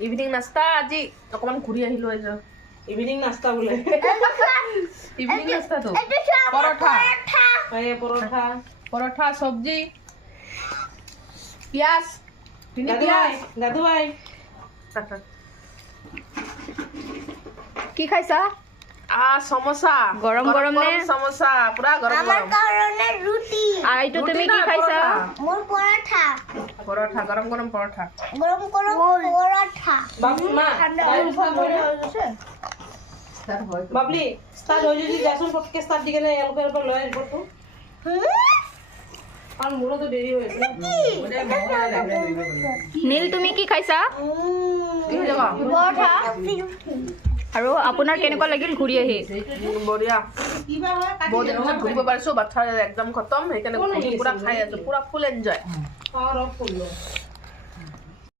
evening নাস্তা আজি অকমান ঘূৰি আহিলো এই ইভিনিং নাস্তা বোলে ইভিনিং নাস্তাটো পৰঠা পৰঠা পৰঠা চব্জি পিয়াজ গাদুৱাই কি খাইছা সমোসা গৰম গৰম নে সমোসা পুৰা গৰম আমাৰ গৰম কারণে রুটি আর এইটো তুমি কি খাইছা মোর পরোটা পরোঠা গরম গরম পরোঠা গরম গরম পরোটা মা স্টার্ট হয় বাবলি স্টার্ট হৈ যদি যাচোন ফটকে স্টার্ট দি কেনে এলকৰ পৰা লৈ আহিব তো কাৰণ মোৰতো দেৰি হৈ আছে নীল তুমি কি খাইছা কি হৈ যাব পৰোটা আৰু আপোনাৰ কেনেকুৱা লাগিল ঘূৰি আহি বঢ়িয়া কিবা হয় বহুত দিন পিছত ঘূৰিব পাৰিছো বাচ্ছা একদম খতম সেইকাৰণে পুৰা খাই আছো পুৰা ফুল এনজয় পাৱাৰ অফ কৰিলো